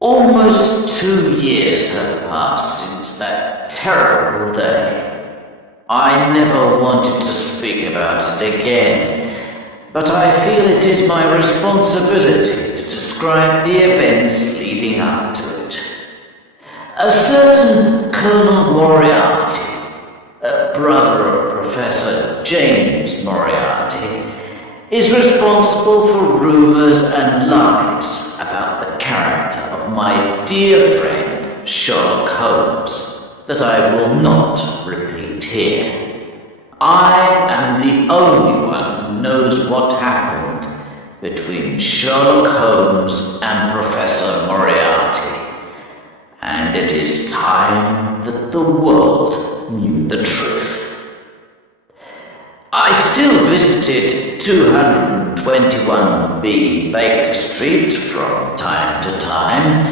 Almost 2 years have passed since that terrible day. I never wanted to speak about it again, but I feel it is my responsibility to describe the events leading up to it. A certain Colonel Moriarty, a brother of Professor James Moriarty, is responsible for rumors and lies about the character of my dear friend Sherlock Holmes that I will not repeat here. I am the only one who knows what happened between Sherlock Holmes and Professor Moriarty, and it is time that the world knew the truth. I still visited 221B Baker Street from time to time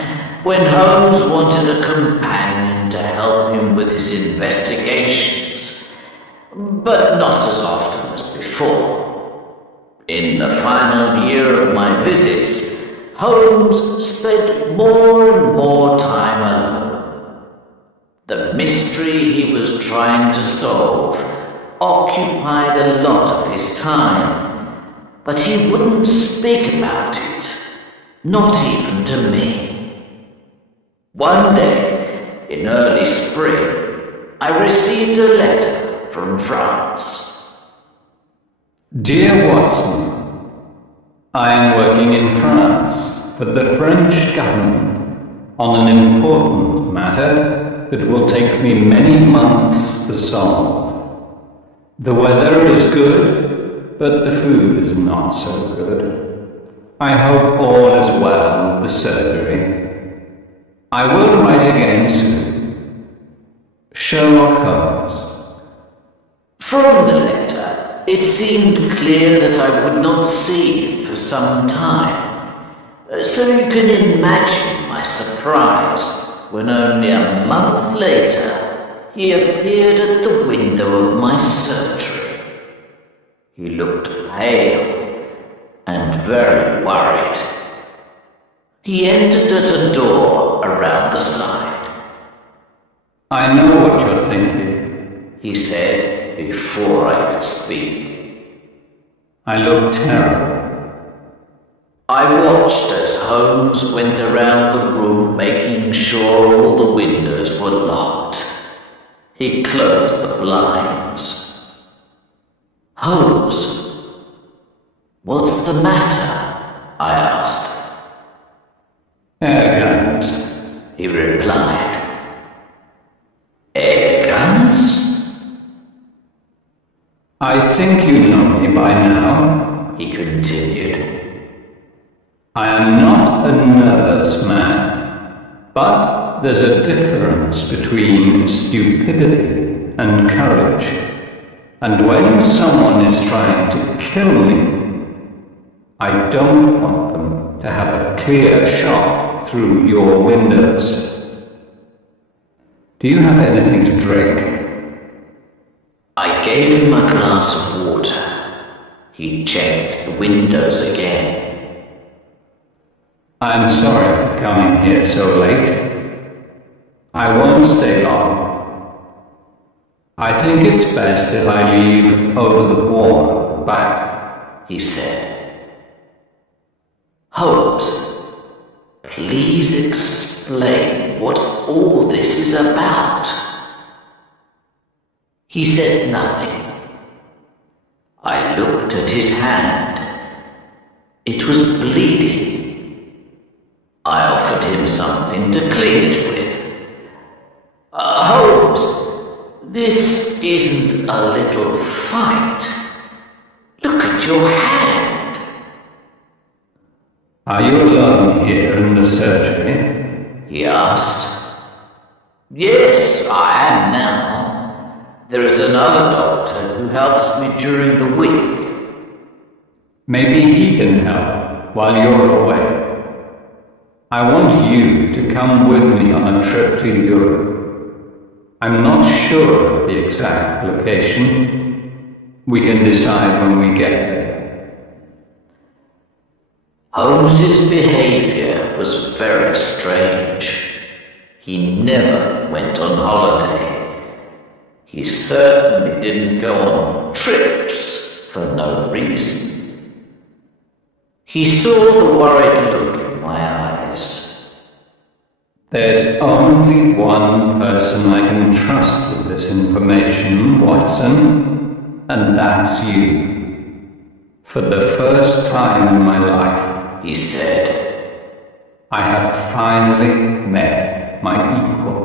when Holmes wanted a companion to help him with his investigations, but not as often as before. In the final year of my visits, Holmes spent more and more time alone. The mystery he was trying to solve occupied a lot of his time, but he wouldn't speak about it, not even to me. One day, in early spring, I received a letter from France. Dear Watson, I am working in France for the French government on an important matter that will take me many months to solve. The weather is good, but the food is not so good. I hope all is well with the surgery. I will write again soon. Sherlock Holmes. From the letter, it seemed clear that I would not see him for some time, so you can imagine my surprise when only a month later he appeared at the window of my surgery. He looked pale and very worried. He entered at a door around the side. I know what you're thinking, he said before I could speak. I look terrible. I watched as Holmes went around the room making sure all the windows were locked. He closed the blinds. Holmes, what's the matter? I asked. Air guns, he replied. Air guns? I think you know me by now, he continued. I am not a nervous man, but there's a difference between stupidity and courage. And when someone is trying to kill me, I don't want them to have a clear shot through your windows. Do you have anything to drink? I gave him a glass of water. He checked the windows again. I'm sorry for coming here so late. I won't stay long. I think it's best if I leave over the wall at the back, he said. Holmes, please explain what all this is about. He said nothing. I looked at his hand. It was bleeding. I offered him something to clean it with. Holmes, this isn't a little fight. Look at your hand. Are you alone here in the surgery? He asked. Yes, I am now. There is another doctor who helps me during the week. Maybe he can help while you're away. I want you to come with me on a trip to Europe. I'm not sure of the exact location. We can decide when we get there. Holmes's behavior was very strange. He never went on holiday. He certainly didn't go on trips for no reason. He saw the worried look in my eyes. There's only one person I can trust with this information, Watson, and that's you. For the first time in my life, He said, I have finally met my equal.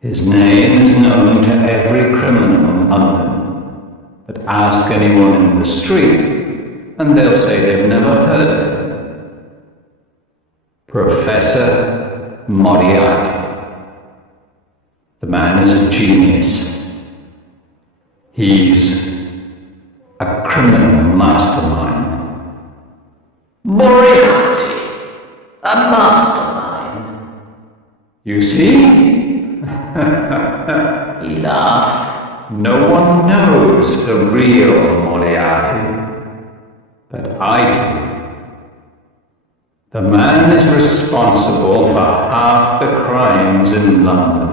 His name is known to every criminal in London, but ask anyone in the street, and they'll say they've never heard of him. Professor Moriarty. The man is a genius. He's a criminal mastermind. Moriarty, a mastermind. You see? He laughed. No one knows the real Moriarty, but I do. The man is responsible for half the crimes in London.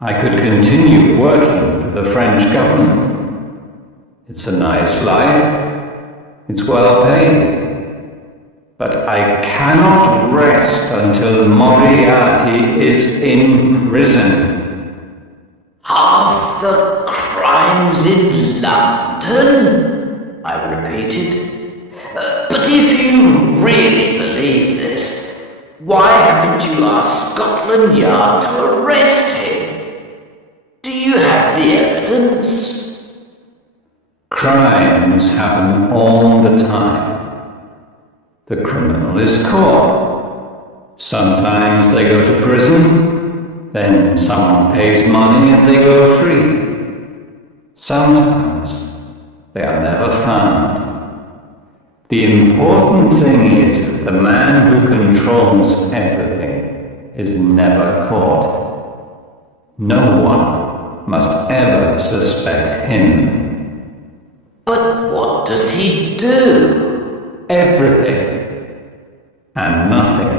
I could continue working for the French government. It's a nice life. It's well paid. But I cannot rest until Moriarty is in prison. Half the crimes in London? I repeated. But if you really believe this, why haven't you asked Scotland Yard to arrest him? Do you have the evidence? Crimes happen all the time. The criminal is caught. Sometimes they go to prison, then someone pays money and they go free. Sometimes they are never found. The important thing is that the man who controls everything is never caught. No one must ever suspect him. But what does he do? Everything and nothing.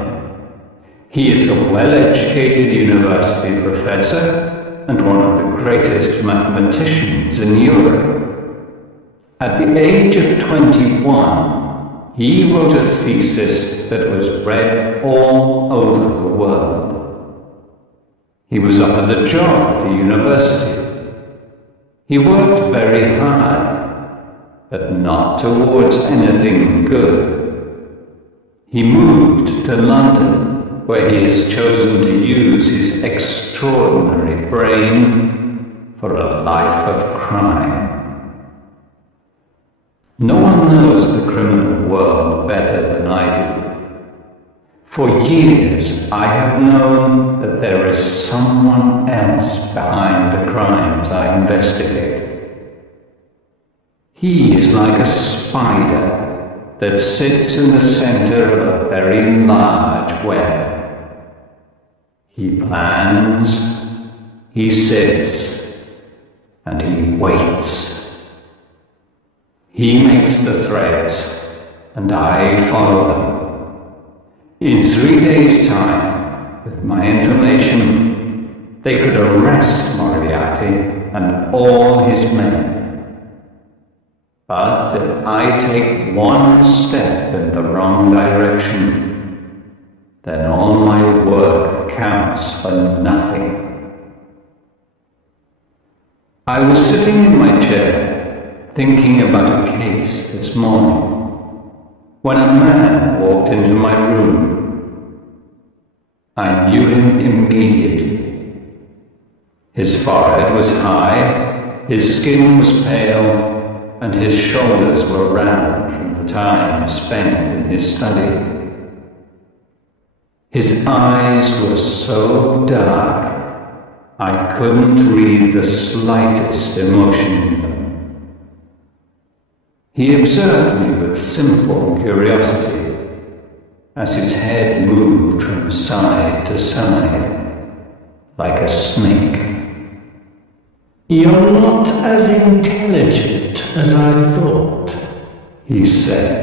He is a well-educated university professor and one of the greatest mathematicians in Europe. At the age of 21, he wrote a thesis that was read all over the world. He was offered a job at the university. He worked very hard, but not towards anything good. He moved to London, where he has chosen to use his extraordinary brain for a life of crime. No one knows the criminal world better than I do. For years, I have known that there is someone else behind the crimes I investigate. He is like a spider that sits in the center of a very large web. He plans, he sits, and he waits. He makes the threads, and I follow them. In 3 days' time, with my information, they could arrest Moriarty and all his men. But if I take one step in the wrong direction, then all my work counts for nothing. I was sitting in my chair, thinking about a case this morning, when a man walked into my room. I knew him immediately. His forehead was high, his skin was pale, and his shoulders were round from the time spent in his study. His eyes were so dark, I couldn't read the slightest emotion in them. He observed me with simple curiosity, as his head moved from side to side, like a snake. "You're not as intelligent as I thought," he said.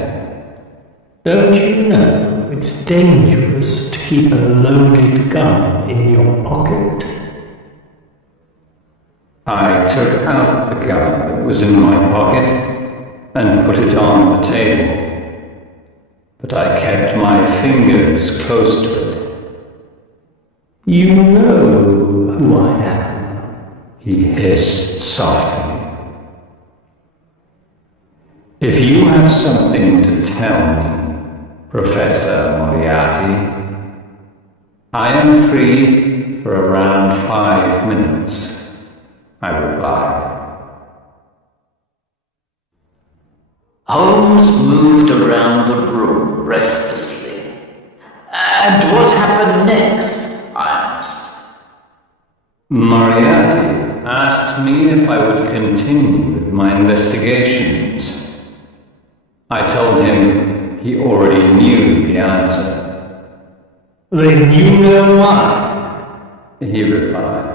Don't you know it's dangerous to keep a loaded gun in your pocket? I took out the gun that was in my pocket and put it on the table. But I kept my fingers close to it. You know who I am, he hissed softly. If you have something to tell me, Professor Moriarty, I am free for around 5 minutes, I replied. Holmes moved around the room restlessly. And what happened next? I asked. Moriarty asked me if I would continue with my investigations. I told him he already knew the answer. Then you know why, he replied.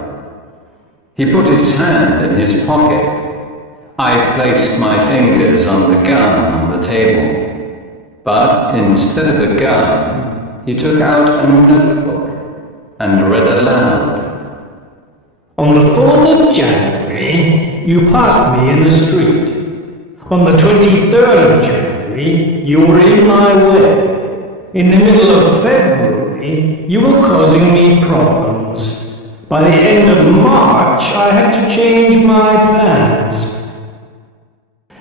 He put his hand in his pocket. I placed my fingers on the gun on the table, but instead of the gun, he took out a notebook and read aloud. On the 4th of January, you passed me in the street. On the 23rd of January, you were in my way. In the middle of February, you were causing me problems. By the end of March, I had to change my plans.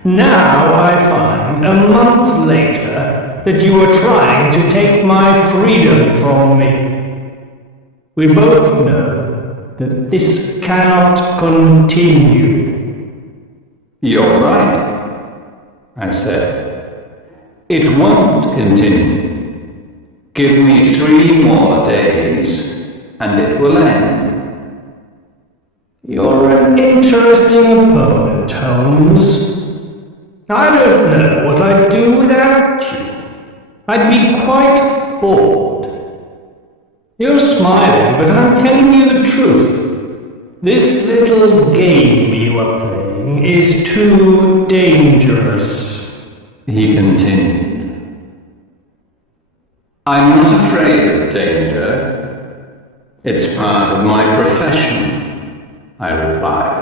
Now I find, a month later, that you are trying to take my freedom from me. We both know that this cannot continue. You're right, I said. It won't continue. Give me 3 more days, and it will end. You're an interesting opponent, Holmes. I don't know what I'd do without you. I'd be quite bored. You're smiling, but I'm telling you the truth. This little game you are playing is too dangerous, he continued. I'm not afraid of danger. It's part of my profession, I replied.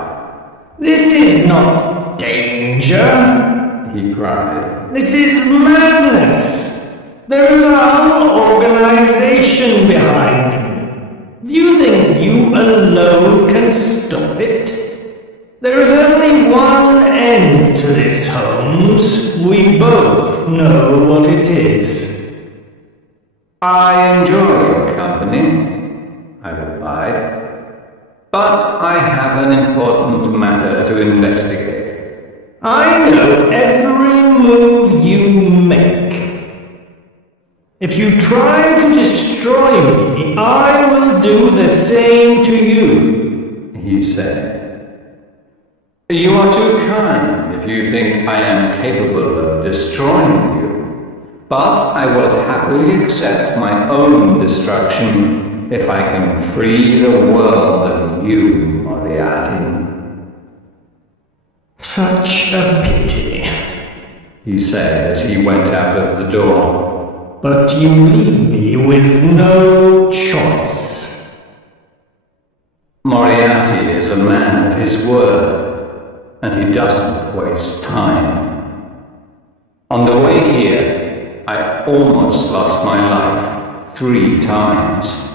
This is not danger, he cried. This is madness. There is a whole organization behind me. Do you think you alone can stop it? There is only one end to this, Holmes. We both know what it is. I enjoy your company, I replied, but I have an important matter to investigate. I know every move you make. If you try to destroy me, I will do the same to you, he said. You are too kind if you think I am capable of destroying you, but I will happily accept my own destruction if I can free the world of you, Moriarty. Such a pity, he said as he went out of the door. But you leave me with no choice. Moriarty is a man of his word, and he doesn't waste time. On the way here, I almost lost my life 3 times.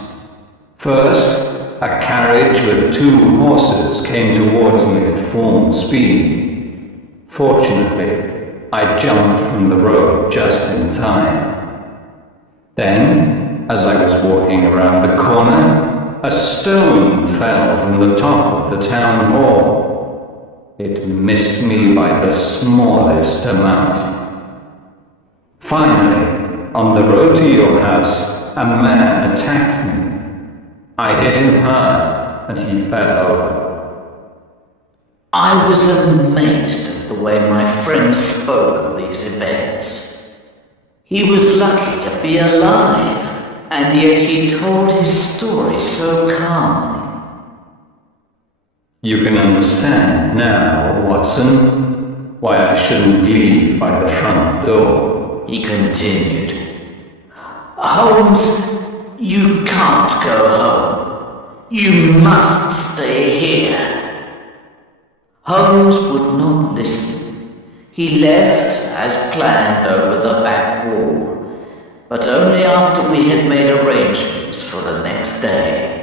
First, a carriage with 2 horses came towards me at full speed. Fortunately, I jumped from the road just in time. Then, as I was walking around the corner, a stone fell from the top of the town hall. It missed me by the smallest amount. Finally, on the road to your house, a man attacked me. I hit him hard, and he fell over. I was amazed at the way my friend spoke of these events. He was lucky to be alive, and yet he told his story so calmly. You can understand now, Watson, why I shouldn't leave by the front door. he continued. Holmes, you can't go home. You must stay here. Holmes would not listen. He left as planned over the back wall, but only after we had made arrangements for the next day.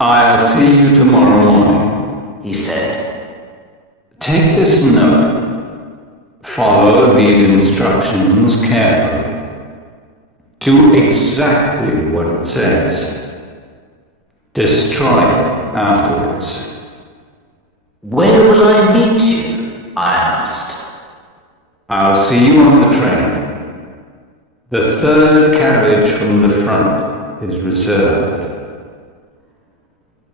I'll see you tomorrow morning, he said. Take this note. Follow these instructions carefully. Do exactly what it says. Destroy it afterwards. Where will I meet you? I asked. I'll see you on the train. The third carriage from the front is reserved.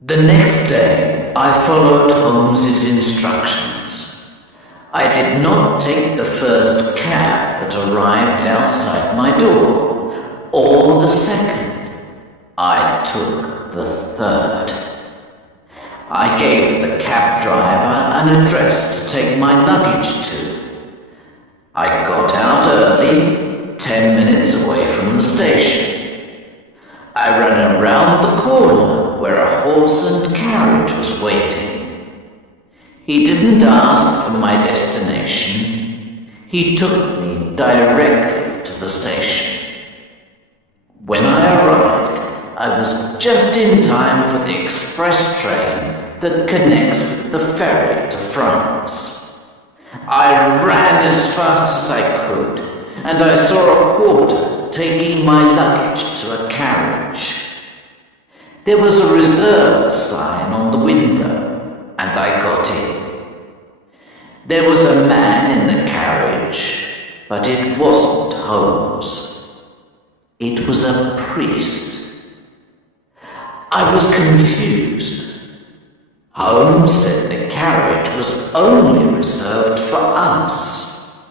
The next day, I followed Holmes's instructions. I did not take the first cab that arrived outside my door, or the second. I took the third. I gave the cab driver an address to take my luggage to. I got out early, 10 minutes away from the station. I ran around the corner where a horse and carriage was waiting. He didn't ask for my destination. He took me directly to the station. When I arrived, I was just in time for the express train that connects with the ferry to France. I ran as fast as I could, and I saw a porter taking my luggage to a carriage. There was a reserved sign on the window, and I got in. There was a man in the carriage, but it wasn't Holmes. It was a priest. I was confused. Holmes said the carriage was only reserved for us.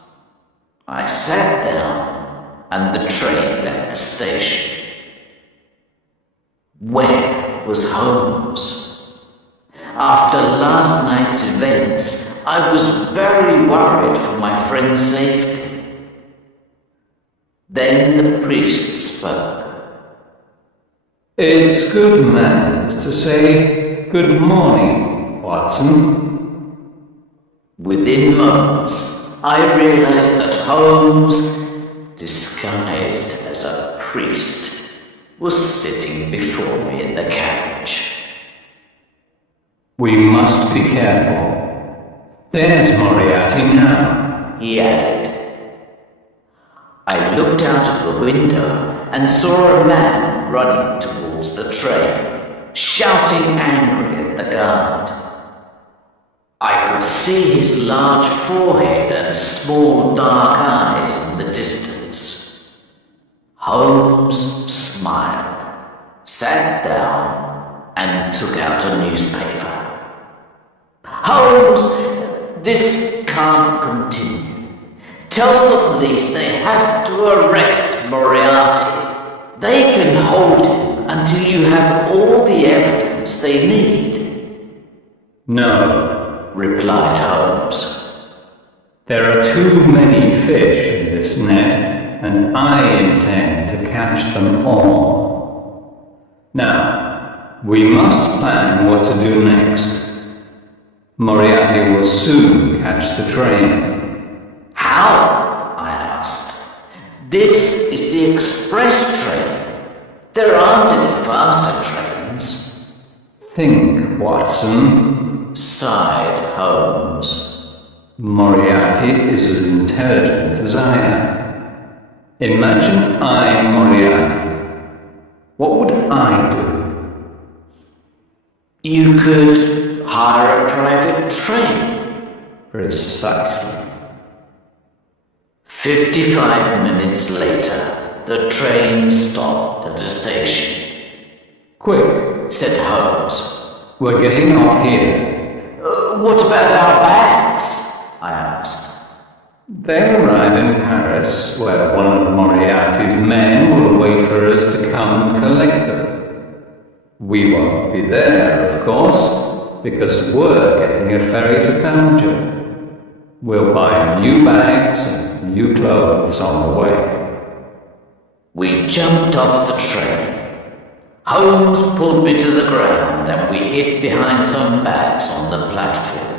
I sat down, and the train left the station. Where was Holmes? After last night's events, I was very worried for my friend's safety. Then the priest spoke. It's good manners to say good morning, Watson. Within moments, I realized that Holmes, disguised as a priest, was sitting before me in the carriage. We must be careful. There's Moriarty now, he added. I looked out of the window and saw a man running towards the train, shouting angrily at the guard. I could see his large forehead and small dark eyes in the distance. Holmes smiled, sat down, and took out a newspaper. Holmes, this can't continue. Tell the police they have to arrest Moriarty. They can hold him until you have all the evidence they need. No, replied Holmes. There are too many fish in this net, and I intend to catch them all. Now, we must plan what to do next. Moriarty will soon catch the train. How? I asked. This is the express train. There aren't any faster trains. Think, Watson, sighed Holmes. Moriarty is as intelligent as I am. Imagine I'm Moriarty. What would I do? You could hire a private train. Precisely. 55 minutes later, the train stopped at a station. Quick, said Holmes. We're getting off here. What about our bags? I asked. They'll arrive in Paris, where one of Moriarty's men will wait for us to come and collect them. We won't be there, of course, because we're getting a ferry to Belgium. We'll buy new bags and new clothes on the way. We jumped off the train. Holmes pulled me to the ground and we hid behind some bags on the platform.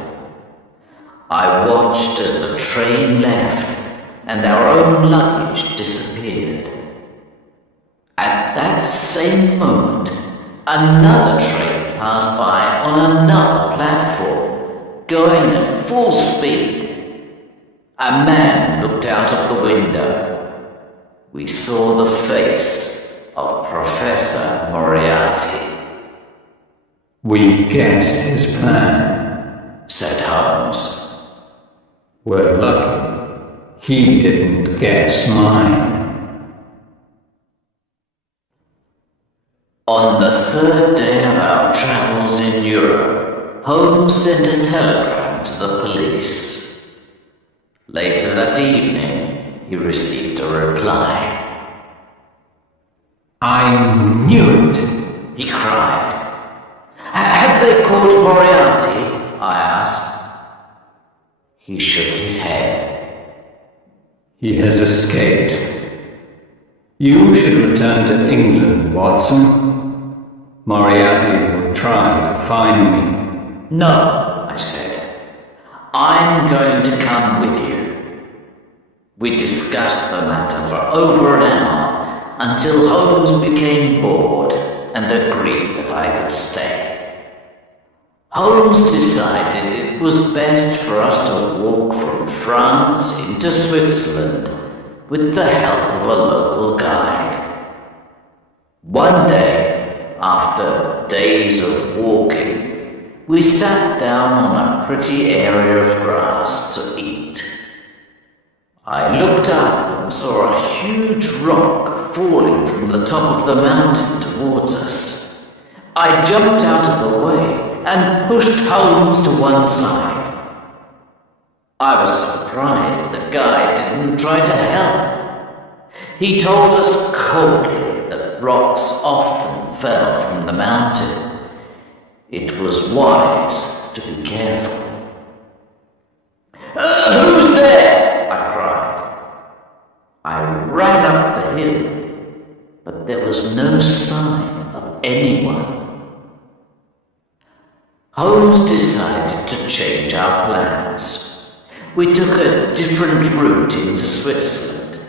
I watched as the train left and our own luggage disappeared. At that same moment, another train passed by on another platform, going at full speed. A man looked out of the window. We saw the face of Professor Moriarty. We guessed his plan, said Holmes. We're lucky. He didn't guess mine. On the third day of our travels in Europe, Holmes sent a telegram to the police. Later that evening, he received a reply. I knew it, he cried. Have they caught Moriarty? I asked. He shook his head. He has escaped. You should return to England, Watson. Moriarty will try to find me. No, I said. I'm going to come with you. We discussed the matter for over an hour until Holmes became bored and agreed that I could stay. Holmes decided it was best for us to walk from France into Switzerland with the help of a local guide. One day, after days of walking, we sat down on a pretty area of grass to eat. I looked up and saw a huge rock falling from the top of the mountain towards us. I jumped out of the way and pushed Holmes to one side. I was surprised the guide didn't try to help. He told us coldly that rocks often fell from the mountain. It was wise to be careful. Who's there? I cried. I ran up the hill, but there was no sign of anyone. Holmes decided to change our plans. We took a different route into Switzerland,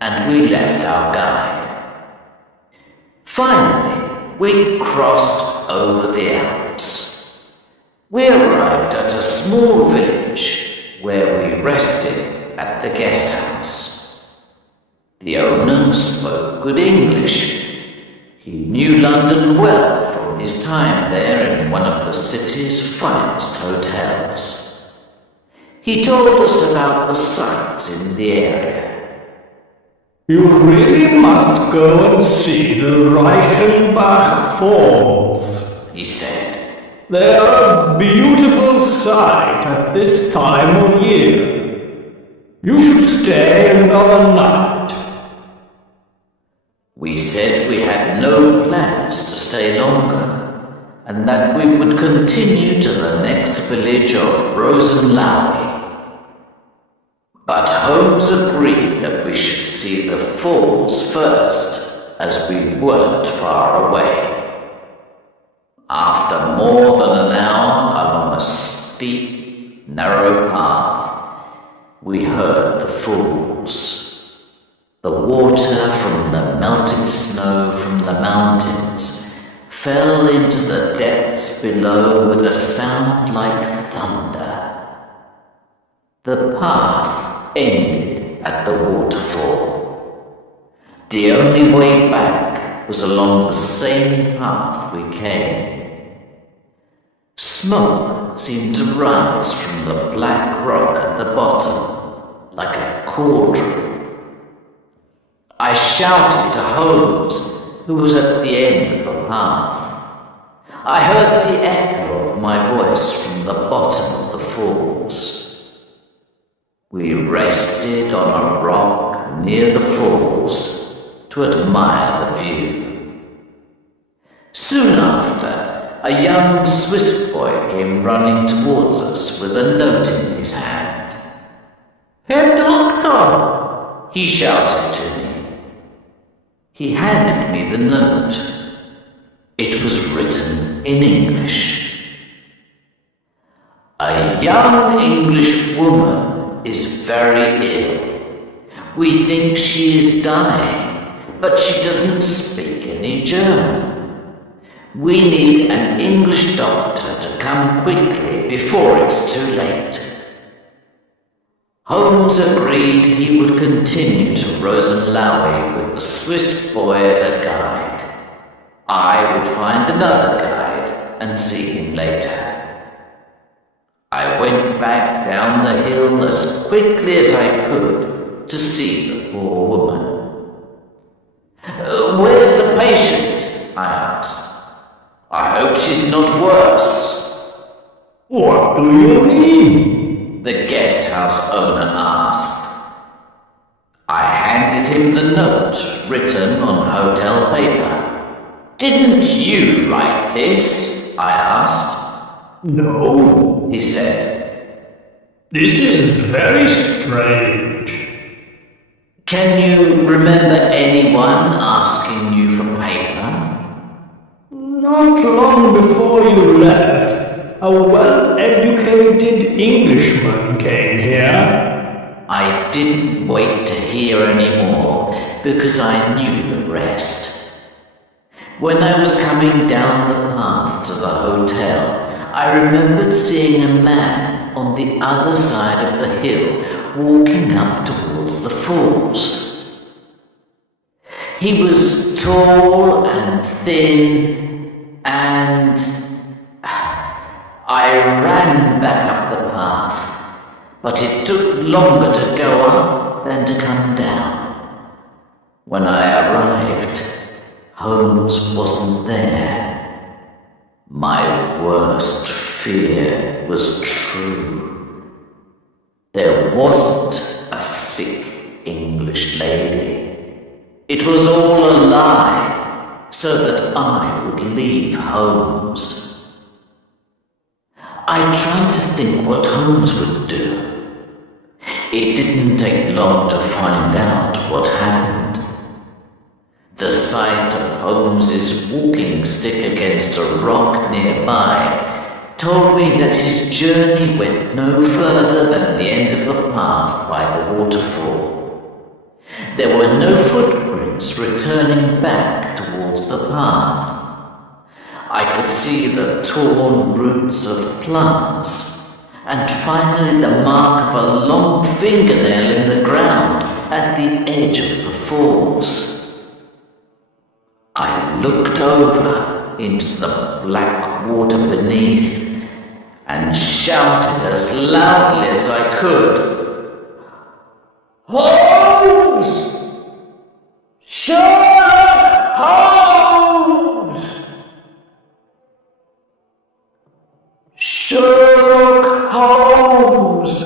and we left our guide. Finally, we crossed over the Alps. We arrived at a small village where we rested at the guest house. The owner spoke good English. He knew London well from his time there in one of the city's finest hotels. He told us about the sights in the area. You really must go and see the Reichenbach Falls, he said. They are a beautiful sight at this time of year. You should stay another night. We said we had no plans to stay longer, and that we would continue to the next village of Rosenlaui. But Holmes agreed that we should see the falls first, as we weren't far away. After more than an hour along a steep, narrow path, we heard the falls. The water from the melted snow from the mountains fell into the depths below with a sound like thunder. The path ended at the waterfall. The only way back was along the same path we came. Smoke seemed to rise from the black rock at the bottom, like a cauldron. I shouted to Holmes, who was at the end of the path. I heard the echo of my voice from the bottom of the falls. We rested on a rock near the falls to admire the view. Soon after, a young Swiss boy came running towards us with a note in his hand. Herr Doctor! he shouted to me. He handed me the note. It was written in English. A young English woman is very ill. We think she is dying, but she doesn't speak any German. We need an English doctor to come quickly before it's too late. Holmes agreed he would continue to Rosenlaui with the Swiss boy as a guide. I would find another guide and see him later. I went back down the hill as quickly as I could to see the poor woman. Where's the patient? I asked. I hope she's not worse. What do you mean? The guest house owner asked. I handed him the note written on hotel paper. Didn't you write this? I asked. No, He said. this is very strange. Can you remember anyone asking you for paper? Not long before you left, a well-educated Englishman came here. I didn't wait to hear any more because I knew the rest. When I was coming down the path to the hotel, I remembered seeing a man on the other side of the hill walking up towards the falls. He was tall and thin, and I ran back up the path, but it took longer to go up than to come down. When I arrived, Holmes wasn't there. My worst fear was true. There wasn't a sick English lady. It was all a lie, so that I would leave Holmes. I tried to think what Holmes would do. It didn't take long to find out what happened. The sight of Holmes's walking stick against a rock nearby told me that his journey went no further than the end of the path by the waterfall. There were no footprints returning back towards the path. I could see the torn roots of plants, and finally the mark of a long fingernail in the ground at the edge of the falls. I looked over into the black water beneath and shouted as loudly as I could. Holmes! Sherlock Holmes! Sherlock Holmes!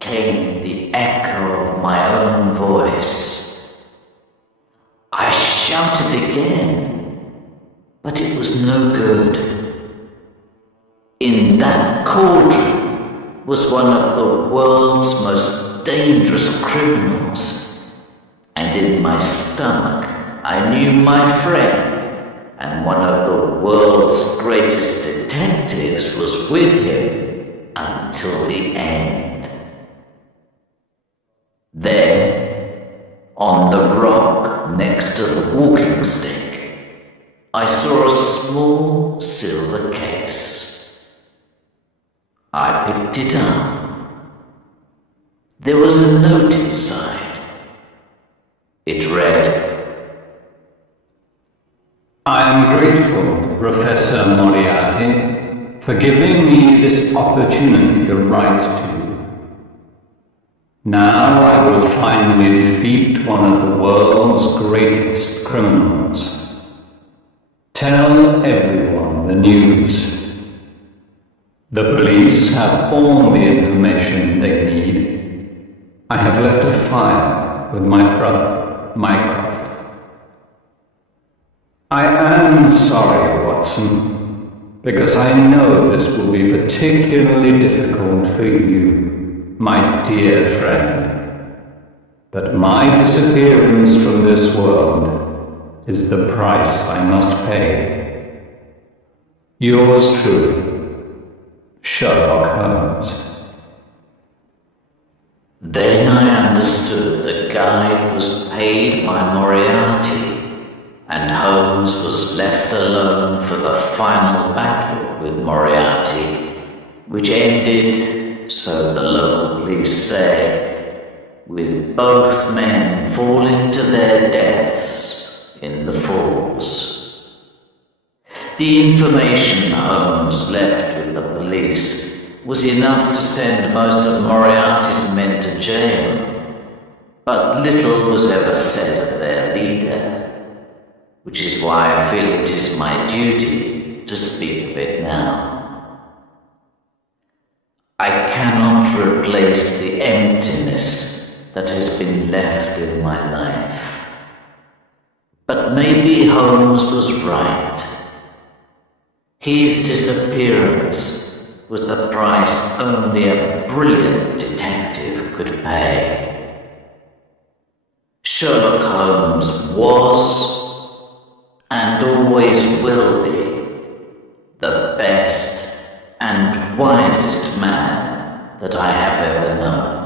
Came the echo of my own voice. I shouted again, but it was no good. In that cauldron was one of the world's most dangerous criminals, and in my stomach I knew my friend, and one of the world's greatest detectives was with him until the end. Then, on the rock next to the walking stick, I saw a small silver case. I picked it up. There was a note inside. It read, I am grateful to Professor Moriarty for giving me this opportunity to write to you. Now I will finally defeat one of the world's greatest criminals. Tell everyone the news. The police have all the information they need. I have left a file with my brother, Mycroft. I am sorry, Watson, because I know this will be particularly difficult for you. my dear friend. But my disappearance from this world is the price I must pay. Yours truly, Sherlock Holmes. Then I understood the guide was paid by Moriarty, and Holmes was left alone for the final battle with Moriarty, which ended, so the local police say, with both men falling to their deaths in the falls. The information Holmes left with the police was enough to send most of Moriarty's men to jail, but little was ever said of their leader, which is why I feel it is my duty to speak of it now. I cannot replace the emptiness that has been left in my life, but maybe Holmes was right. His disappearance was the price only a brilliant detective could pay. Sherlock Holmes was, and always will be, the best and wisest man that I have ever known.